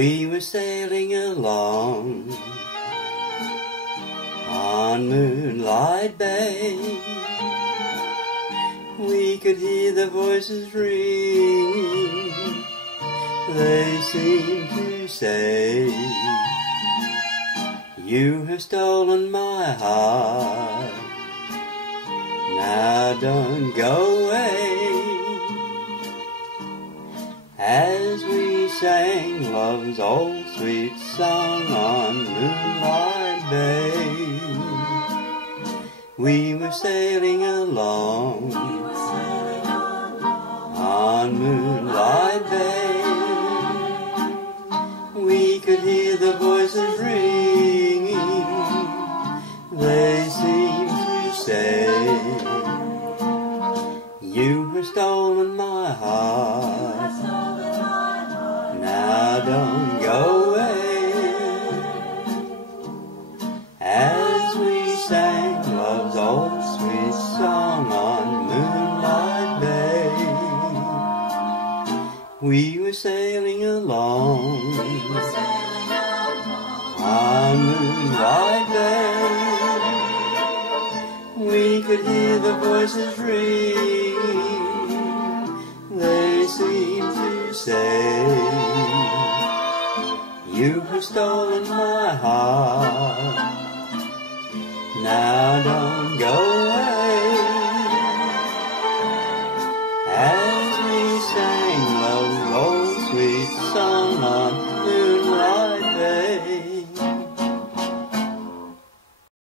We were sailing along on Moonlight Bay. We could hear the voices ringing. They seemed to say, "You have stolen my heart, now don't go away." As we sang love's old sweet song on Moonlight Bay, we were sailing along on Moonlight Bay. We could hear the voices ringing. They seemed to say, "You have stolen my heart, now don't go away." As we sang love's old sweet song on Moonlight Bay, we were sailing along on Moonlight Bay. We could hear the voices ringing. They seemed to say, "You have stolen my heart, now don't go